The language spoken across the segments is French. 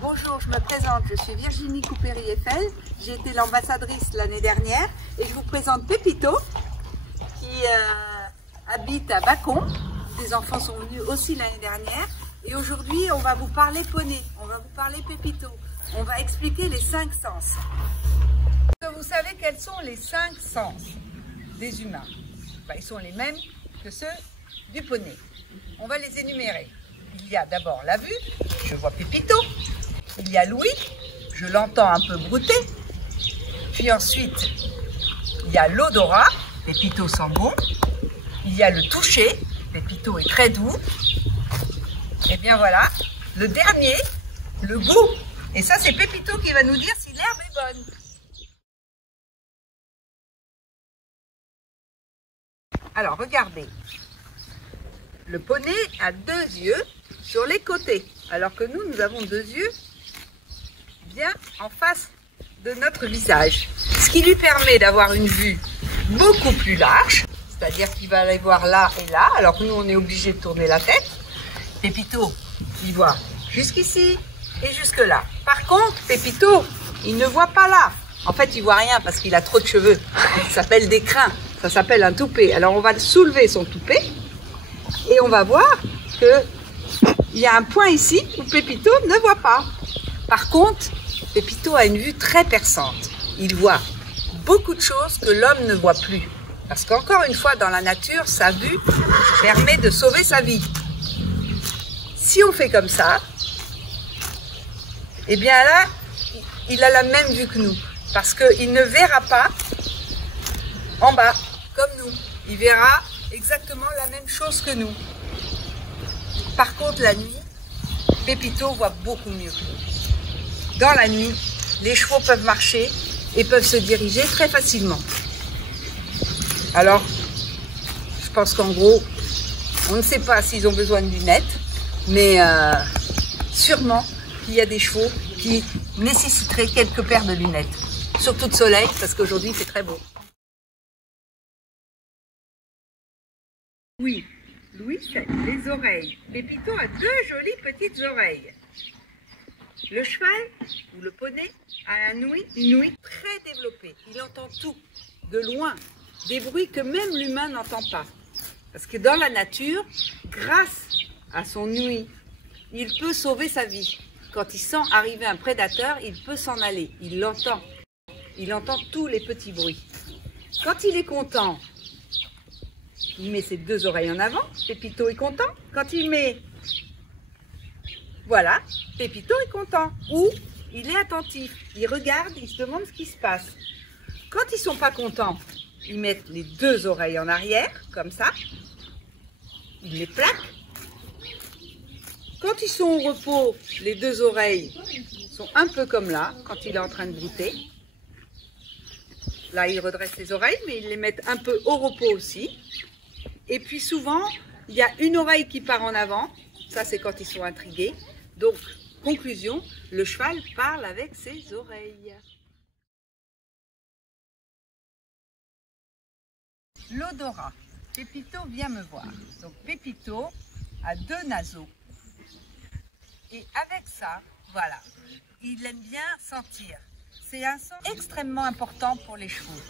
Bonjour, je me présente, je suis Virginie Coupéry-Eiffel, j'ai été l'ambassadrice l'année dernière et je vous présente Pépito qui habite à Bacon. Des enfants sont venus aussi l'année dernière et aujourd'hui on va vous parler poney, on va vous parler Pépito, on va expliquer les 5 sens. Vous savez quels sont les 5 sens des humains? Ils sont les mêmes que ceux du poney. On va les énumérer. Il y a d'abord la vue, je vois Pépito. Il y a l'ouïe, je l'entends un peu brouter. Puis ensuite, il y a l'odorat, Pépito sent bon. Il y a le toucher, Pépito est très doux. Et bien voilà, le dernier, le goût. Et ça, c'est Pépito qui va nous dire si l'herbe est bonne. Alors, regardez. Le poney a 2 yeux sur les côtés, alors que nous avons 2 yeux bien en face de notre visage. Ce qui lui permet d'avoir une vue beaucoup plus large, c'est-à-dire qu'il va aller voir là et là, alors que nous, on est obligé de tourner la tête. Pépito, il voit jusqu'ici et jusque là. Par contre, Pépito, il ne voit pas là. En fait, il voit rien parce qu'il a trop de cheveux. Ça s'appelle des crins, ça s'appelle un toupet. Alors, on va soulever son toupet. Et on va voir qu'il y a un point ici où Pépito ne voit pas. Par contre, Pépito a une vue très perçante. Il voit beaucoup de choses que l'homme ne voit plus. Parce qu'encore une fois, dans la nature, sa vue permet de sauver sa vie. Si on fait comme ça, eh bien là, il a la même vue que nous. Parce qu'il ne verra pas en bas, comme nous. Il verra exactement la même chose que nous. Par contre, la nuit, Pépito voit beaucoup mieux que nous. Dans la nuit, les chevaux peuvent marcher et peuvent se diriger très facilement. Alors, je pense qu'en gros, on ne sait pas s'ils ont besoin de lunettes, mais sûrement qu'il y a des chevaux qui nécessiteraient quelques paires de lunettes. Surtout de soleil, parce qu'aujourd'hui, c'est très beau. Oui, Louis, c'est les oreilles. Pépito a 2 jolies petites oreilles. Le cheval, ou le poney, a une ouïe très développée. Il entend tout, de loin, des bruits que même l'humain n'entend pas. Parce que dans la nature, grâce à son ouïe, il peut sauver sa vie. Quand il sent arriver un prédateur, il peut s'en aller. Il l'entend. Il entend tous les petits bruits. Quand il est content, il met ses 2 oreilles en avant, Pépito est content. Quand il met, voilà, Pépito est content. Ou il est attentif, il regarde, il se demande ce qui se passe. Quand ils ne sont pas contents, ils mettent les 2 oreilles en arrière, comme ça. Ils les plaquent. Quand ils sont au repos, les 2 oreilles sont un peu comme là, quand il est en train de brouter. Là, il redresse les oreilles, mais ils les mettent un peu au repos aussi. Et puis souvent, il y a une oreille qui part en avant. Ça, c'est quand ils sont intrigués. Donc, conclusion, le cheval parle avec ses oreilles. L'odorat. Pépito vient me voir. Donc, Pépito a 2 naseaux. Et avec ça, voilà, il aime bien sentir. C'est un son extrêmement important pour les chevaux.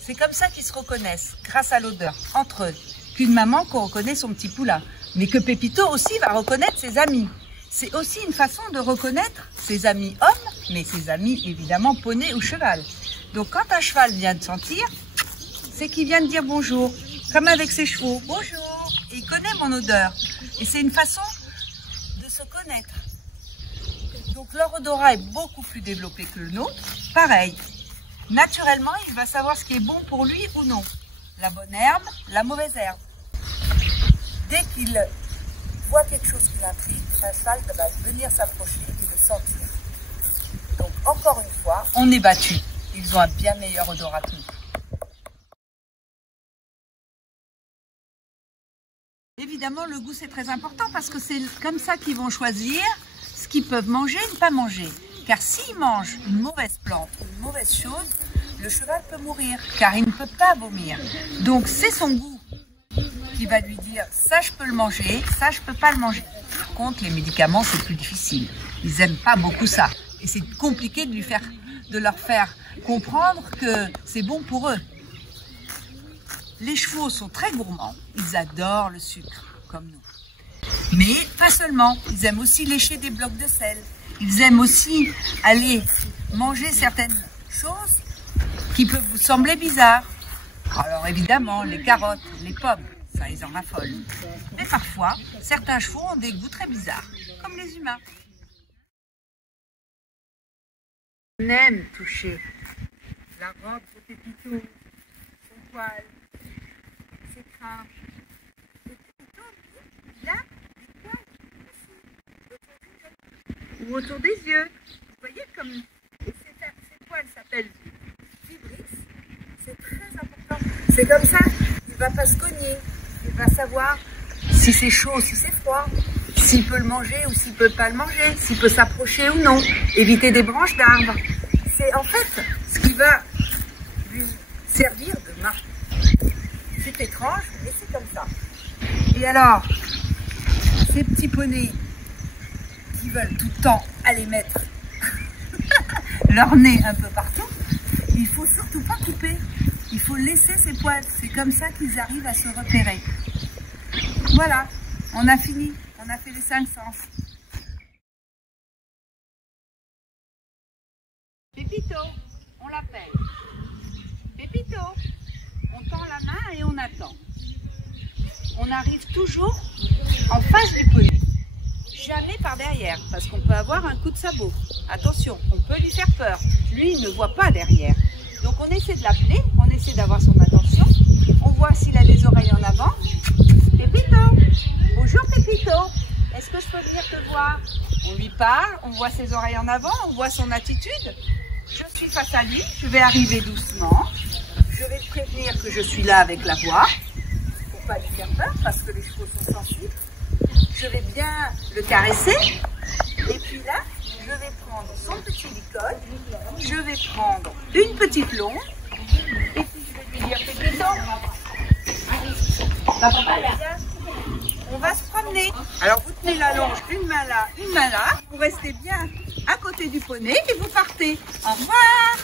C'est comme ça qu'ils se reconnaissent, grâce à l'odeur, entre eux. Qu'une maman qu'on reconnaît son petit poulain, mais que Pépito aussi va reconnaître ses amis. C'est aussi une façon de reconnaître ses amis hommes, mais ses amis évidemment poney ou cheval. Donc quand un cheval vient de sentir, c'est qu'il vient de dire bonjour, comme avec ses chevaux, bonjour, et il connaît mon odeur. Et c'est une façon de se connaître. Donc leur odorat est beaucoup plus développé que le nôtre. Pareil, naturellement, il va savoir ce qui est bon pour lui ou non. La bonne herbe, la mauvaise herbe. Dès qu'il voit quelque chose qui l'intrigue, un cheval va venir s'approcher et le sentir. Donc encore une fois, on est battus. Ils ont un bien meilleur odorat que nous. Évidemment, le goût c'est très important parce que c'est comme ça qu'ils vont choisir ce qu'ils peuvent manger et ne pas manger. Car s'ils mangent une mauvaise plante, une mauvaise chose, le cheval peut mourir, car il ne peut pas vomir. Donc c'est son goût qui va lui dire, ça je peux le manger, ça je peux pas le manger. Par contre, les médicaments c'est plus difficile. ils n'aiment pas beaucoup ça. Et c'est compliqué de leur faire comprendre que c'est bon pour eux. Les chevaux sont très gourmands, ils adorent le sucre, comme nous. Mais pas seulement, ils aiment aussi lécher des blocs de sel. Ils aiment aussi aller manger certaines choses qui peuvent vous sembler bizarres. Alors évidemment, les carottes, les pommes, ça ils en raffolent. Mais parfois, certains chevaux ont des goûts très bizarres, comme les humains. On aime toucher la robe de Pépito, son poil, ses crins. Et Pépito, il a des poils aussi, ou autour des yeux. Vous voyez comme ces poils s'appellent vibrisses. C'est très important. C'est comme ça, il ne va pas se cogner. Il va savoir si c'est chaud, si c'est froid, s'il peut le manger ou s'il ne peut pas le manger, s'il peut s'approcher ou non, éviter des branches d'arbres. C'est en fait ce qui va lui servir de marque. C'est étrange, mais c'est comme ça. Et alors, ces petits poneys qui veulent tout le temps aller mettre leur nez un peu partout, il ne faut surtout pas couper. Il faut laisser ces poils. C'est comme ça qu'ils arrivent à se repérer. Voilà, on a fini. On a fait les 5 sens. Pépito, on l'appelle. Pépito, on tend la main et on attend. On arrive toujours en face du poney. Jamais par derrière, parce qu'on peut avoir un coup de sabot. Attention, on peut lui faire peur. Lui, il ne voit pas derrière. Donc on essaie de l'appeler, on essaie d'avoir son attention. On voit s'il a les oreilles en avant. Pépito, bonjour Pépito, est-ce que je peux venir te voir? On lui parle, on voit ses oreilles en avant, on voit son attitude. Je suis face à lui, je vais arriver doucement. Je vais te prévenir que je suis là avec la voix, pour pas lui faire peur, parce que les chevaux sont sensibles. Je vais bien le caresser. Et puis là, je vais prendre son petit licol, je vais prendre une petite longe, et puis je vais lui dire Pépito, on va se promener. Alors vous tenez la longe, une main là, vous restez bien à côté du poney et vous partez. Au revoir.